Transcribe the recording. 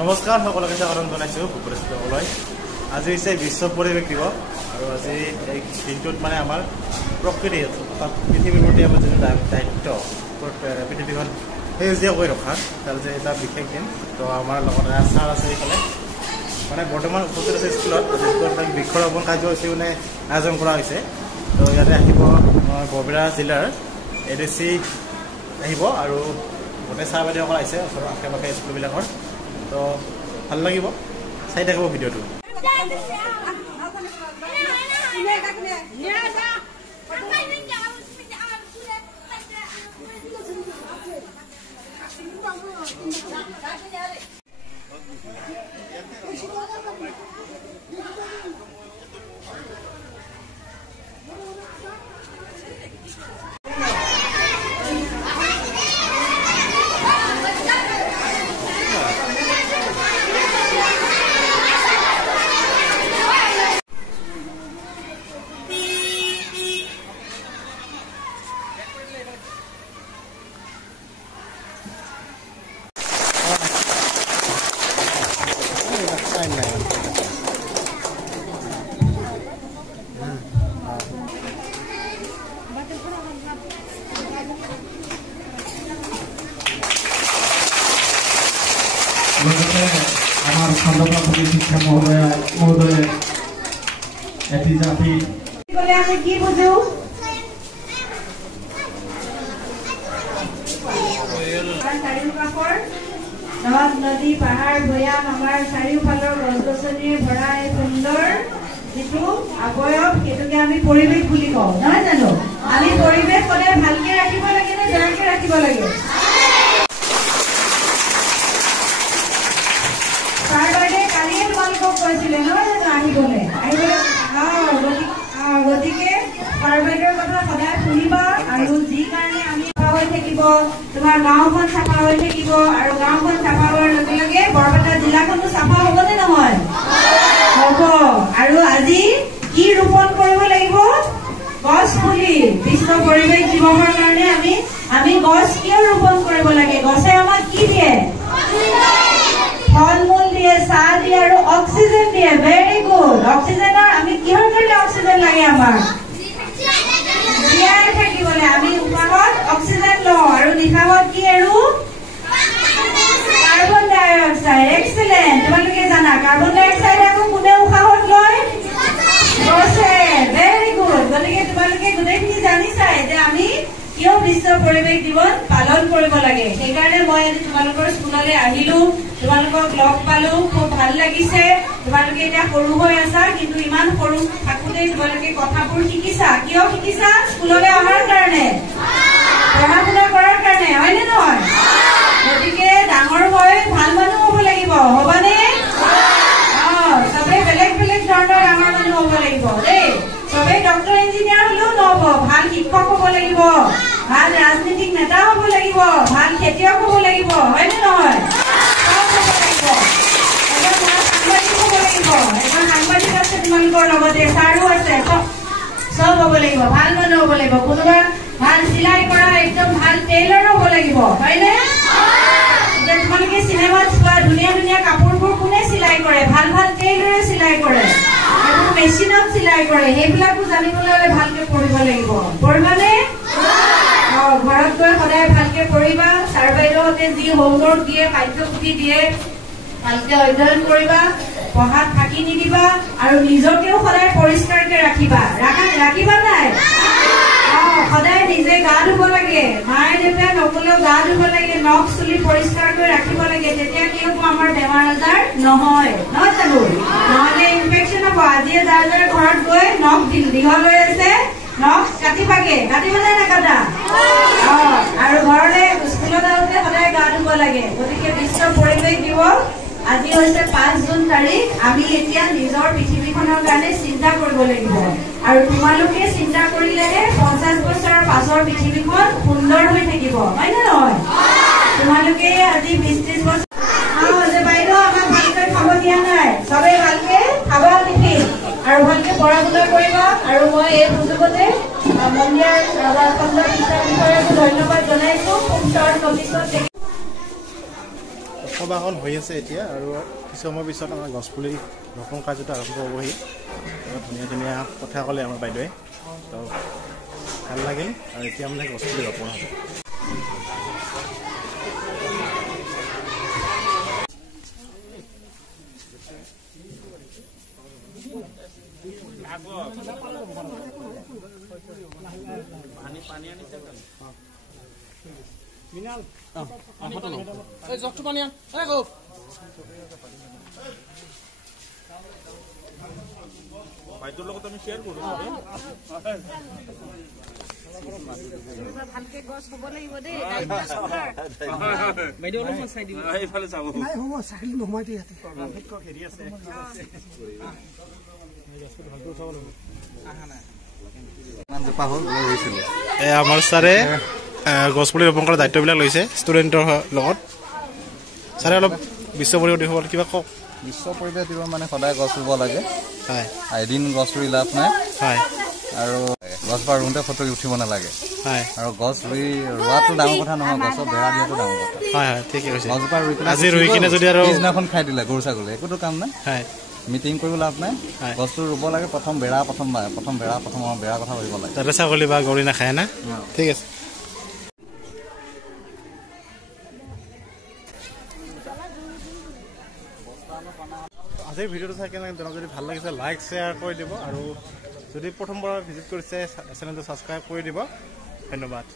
নমস্কাৰ সকলোকে স্বাগতম জনাইছোঁ ভূপেশলৈ। আজি হৈছে বিশ্ব পৰিৱেশ দিৱস আৰু আজি এই দিনটোত মানে আমাৰ প্ৰকৃতি অৰ্থাৎ পৃথিৱীৰ প্ৰতি আমাৰ যিটো দায়িত্ব পৃথিৱীখন সেউজীয়া কৰি ৰখাৰ তাৰ যে এটা বিশেষ দিন। তো আমাৰ লগত ছাৰ আছে এইফালে মানে বৰ্তমান উপস্থিত আছে স্কুলত বৃক্ষৰোপণ কাৰ্যসূচী মানে আয়োজন কৰা হৈছে। তো ইয়াতে আহিব বৰপেটা জিলাৰ ADC আহিব আৰু গোটেই ছাৰ বাইদেউসকল আহিছে ওচৰৰ আশে পাশে স্কুলবিলাকৰ। তো ভাল লাগিব, চাই থাকিব ভিডিঅ'টো। আমাৰ খণ্ডপ্ৰাথমিক শিক্ষা মহোদয় এটি জাতি বলে আমি কি বুঝু চাৰিওকাষৰ নদ নদী পাহাৰ ভৈয়াম আমাৰ চাৰিওফালৰ গছ গছনিৰে ভৰা এই সুন্দৰ যিটো অৱয়ব সেইটোকে আমি পৰিৱেশ বুলি কওঁ, নহয় জানো? আমি পৰিৱেশ সদায় ভালকে ৰাখিব লাগে নে বেয়াকে ৰাখিব লাগে? কৈছিলে নহয় জানো আহিবলৈ গতিকে পাৰ্বতীৰ কথা সদায় শুনিবা আৰু যি কাৰণে আমি চাফা হৈ থাকিব, তোমাৰ গাঁওখন চাফা হৈ থাকিব আৰু গাঁওখন চাফা হোৱাৰ লগে লগে বৰপেটা জিলাখনো চাফা হবনে নহয়? হব। আৰু আজি কি ৰোপণ কৰিব লাগিব? গছ পুলি। বিশ্ব পৰিৱেশ দিৱসৰ কাৰণে আমি গছ কিয় ৰোপণ কৰিব লাগে? গছে আমাক কি দিয়ে? ফল মূল দিয়ে, চাহ দিয়ে আৰু অক্সিজেন দিয়ে। Very good. অক্সিজেনৰ আমি কিহৰ কাৰণে অক্সিজেন লাগে? আমাক জীয়াই থাকিবলৈ। আমি উশাহত অক্সিজেন লওঁ আৰু নিশাহত কি আৰু কাৰ্বন ডাই অক্সাইড। এক্সেলেণ্ট। তোমালোকে জানা কাৰ্বন ডাই অক্সাইড আকৌ কোনে উশাহত লয়? গছে। Very good. গতিকে তোমালোকে গোটেইখিনি জানিছাই যে আমি কিয় বিশ্ব পৰিৱেশ দিৱস পালন কৰিব লাগে। সেইকাৰণে মই আজি তোমালোকৰ স্কুললৈ আহিলো, তোমালোকক লগ পালো, খুব ভাল লাগিছে। তোমালোকে এতিয়া সৰু হৈ আছা, কিন্তু ইমান সৰু থাকোতে তোমালোকে কথাবোৰ শিকিছা। কিয় শিকিছা? স্কুললৈ অহাৰ কাৰণে, পঢ়া শুনা কৰাৰ কাৰণে, হয়নে নহয়? গতিকে ডাঙৰ হৈ ভাল মানুহ হব লাগিব। হবানে? চবেই বেলেগ বেলেগ ধৰণৰ ডাঙৰ মানুহ হব লাগিব দেই। চবেই ডক্টৰ ইঞ্জিনিয়াৰ হলেও নহব, ভাল শিক্ষক হব লাগিব, ভাল ৰাজনীতিক নেতা হব লাগিব, ভাল খেতিয়ক হব লাগিব, হয়নে নহয়? এজন সাংবাদিক আছে তোমালোকৰ লগতে, ছাৰো আছে, চব হব লাগিব, ভাল মানুহ হব লাগিব। কোনোবা ভাল চিলাই কৰা একদম ভাল টেইলাৰ হব লাগিব, হয়নে? এতিয়া তোমালোকে চিনেমাত চোৱা ধুনীয়া ধুনীয়া কাপোৰবোৰ কোনে চিলাই কৰে? ভাল ভাল টেইলাৰে চিলাই কৰে আৰু মেচিনত চিলাই কৰে। সেইবিলাকো জানিবলৈ হলে ভালকে পঢ়িব লাগিব। পঢ়িবানে? ঘৰত গৈ সদায় ভালকে পঢ়িবা। ছাৰ বাইদেউহঁতে যি হোমৱৰ্ক দিয়ে, পাঠ্যপুথি দিয়ে, ভালকে অধ্যয়ন কৰিবা, পঢ়াত ফাঁকি নিদিবা আৰু নিজকেও সদায় পৰিষ্কাৰকে ৰাখিবা। ৰাখিবা নাই? সদায় নিজে গা ধুব লাগে, মায়ে দেউতাই নকলেও গা ধুব লাগে, নখ চুলি পৰিষ্কাৰকৈ ৰাখিব লাগে। তেতিয়া কি হব? আমাৰ বেমাৰ আজাৰ নহয়, নহয় জানো? নহলে ইনফেকচন হব। আজিয়ে যাৰ যাৰ ঘৰত গৈ নখ দীঘল হৈ আছে নখ কাটিবাগে। কাটিবা নে নাকাটা? আৰু ঘৰলে স্কুলত আহোঁতে সদায় গা ধুব লাগে। গতিকে বিশ্ব পৰিৱেশ দিৱস আজি হৈছে 5 জুন তাৰিখ। আমি এতিয়া নিজৰ পৃথিৱীখনৰ কাৰণে চিন্তা কৰিব লাগিব আৰু তোমালোকে চিন্তা কৰিলেহে 50 বছৰৰ পাছৰ পৃথিৱীখন সুন্দৰ হৈ থাকিব, হয় নে নহয়? তোমালোকে আজি 20-30 বছৰ বাইদেউ আমাক ভালকৈ খাব দিয়া নাই। চবেই ভালকে খাবা টিফিন আৰু ভালকে পঢ়া শুনা কৰিবা। আৰু মই এই সুযোগতে মন্দিৰ খণ্ড শিক্ষা বিষয়কো ধন্যবাদ জনাইছো। খুব শ্বৰ্ট নটিছত সভাখন হৈ আছে এতিয়া আৰু কিছু সময় পিছত আমাৰ গছপুলি ৰোপণ কাৰ্যটো আৰম্ভ হ'বহি ধুনীয়া ধুনীয়া কথা ক'লে আমাৰ বাইদেৱে তো ভাল লাগিল আৰু এতিয়া মানে গছপুলি ৰোপণ হ'ব পানী আনিছে মিনাল এই জগটো পানী আন এই গো বাইটোৰ লগত আমি শেয়াৰ কৰো ভালকে গছ হ'ব লাগিব দেই বাইদেউ অলপ চাই দিব এইফালে যাব নাই হ'ব চাইল নহয় দে ইয়াতে ট্ৰাফিক হেৰি আছে ভালকৈ চাব লাগিব আহা নাই আমাৰ ছাৰে গছপুলি ৰোপণ কৰাৰ দায়িত্ববিলাক লৈছে ষ্টুডেণ্টৰ লগত ছাৰে অলপ বিশ্ব পৰিৱেশ দিৱসৰ কিবা কওক বিশ্ব পৰিৱেশ দিৱস মানে সদায় গছ ৰুব লাগে হয় এদিন গছ ৰুই লাভ নাই হয় আৰু গছপাৰ ৰুওঁতে ফটো উঠিব নালাগে হয় আৰু গছ ৰোৱাটো ডাঙৰ কথা নহয় গছৰ বেৰা দিয়াটো ডাঙৰ কথা হয় হয় ঠিকে কৈছে গছজোপা আজি ৰুই কিনে যদি আৰু পিছদিনাখন খাই দিলে গৰু ছাগলী একোতো কাম নাই হয় মিটিং কৰিব লাভ নাই গছটো ৰুব লাগে প্ৰথম বেৰা কথা ভাবিব লাগে যাতে ছাগলী বা গৰু নাখায় না ঠিক আছে আজিৰ ভিডিঅ'টো চাই কেনে যদি ভাল লাগিছে লাইক শ্বেয়াৰ কৰি দিব আৰু যদি প্ৰথমবাৰ ভিজিট কৰিছে চেনেলটো ছাবস্ক্ৰাইব কৰি দিব ধন্যবাদ